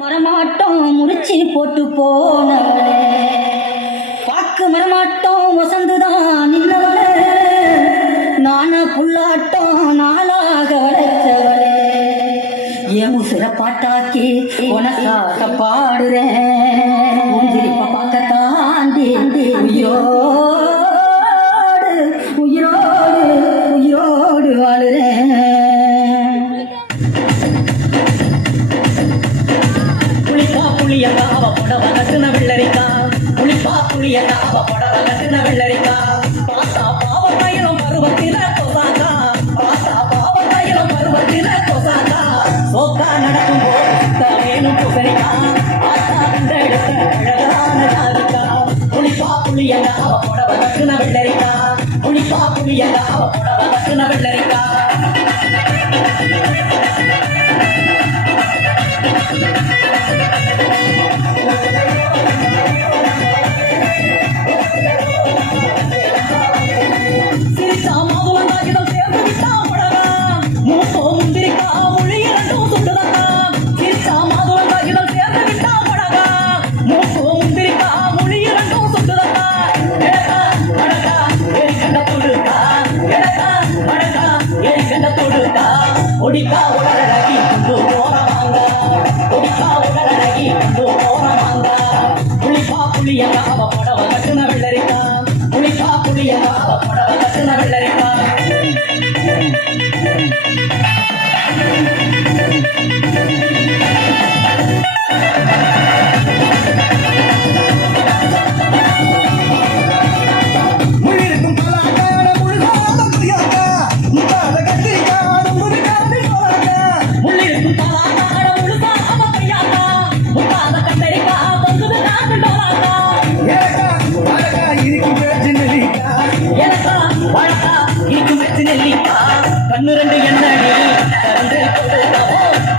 மரமாட்டோம் முடிச்சு போட்டு போனவளே, பாக்கு மரமாட்டோம் வசந்துதான் நின்னவளே, நான புல்லாட்டம் நாளாக வளைச்சவளே, என் உசுர பாட்டாக்கி உனக்காக பாடுறேன், பார்க்க தாண்டி உயிரோடு உயிரோடு உயிரோடு வாழுறேன். புளியக்கா அவ புடவ கட்டுன வெள்ளரிக்கா, புளிப்பா புளியக்கா அவ புடவ கட்டுன வெள்ளரிக்கா, பாத்தா பாவ கையிலும் பருவத்தில கொசாக்கா, பாத்தா பாவ கையிலும் பருவத்தில கொசாக்கா, சோக்கா நடக்கும் போது வேணும் புகழிக்கா, பாத்தா இந்த இடத்த அழகான ஜாதிக்கா, புளிப்பா புளியக்கா அவ புடவ கட்டுன வெள்ளரிக்கா, புளிப்பா புளியக்கா அவ புடவ கட்டுன வெள்ளரிக்கா. ஒடிக்கா உடலழகி கொண்டு போறவாங்க, ஒடிக்கா உடலழகி கொண்டு போறவாங்க, புளிப்பா புளியக்கா அவ புடவ கட்டுன வெள்ளரிக்கா, புளிப்பா புளியக்கா அவ புடவ கட்டுன வெள்ளரிக்கா. கண்ணு ரெண்டு எண்ணடி கருந்தே கொடுத்தா,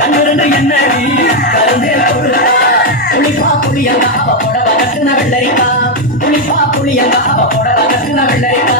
கண்ணு ரெண்டு எண்ணடி கருந்தே கொடுத்தா, புளிப்பா புளியங்கா அவ புடவ கட்டுன வெள்ளரிக்கா, புளிப்பா புளியங்கா அவ புடவ கட்டுன வெள்ளரிக்கா.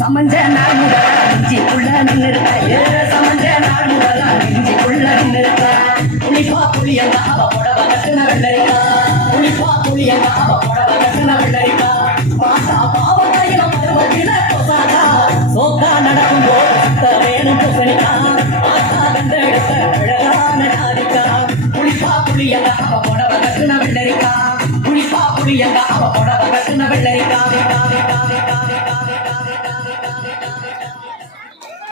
சமஞ்ச நாள் முதலா நெஞ்சிக்குள்ள நின்னுருக்க, சமஞ்ச நாள் முதலா நெஞ்சிக்குள்ள நின்னுருக்க, புளிப்பா புளியங்கா அவ புடவ கட்டுன வெள்ளரிக்கா, புளிப்பா புளியங்கா அவ புடவ கட்டுன வெள்ளரிக்கா, பாத்தா பாவ கையில பருவத்தில கொசாக்கா, சோக்கா நடக்கும் போது வேணும் புகழிக்கா, பாத்தா கண்ட எடுத்த அழகான ஜாதிக்கா, புளிப்பா புளியங்கா அவ புடவ கட்டுன வெள்ளரிக்கா, புளிப்பா புளியங்கா அவ புடவ கட்டுன வெள்ளரிக்கா.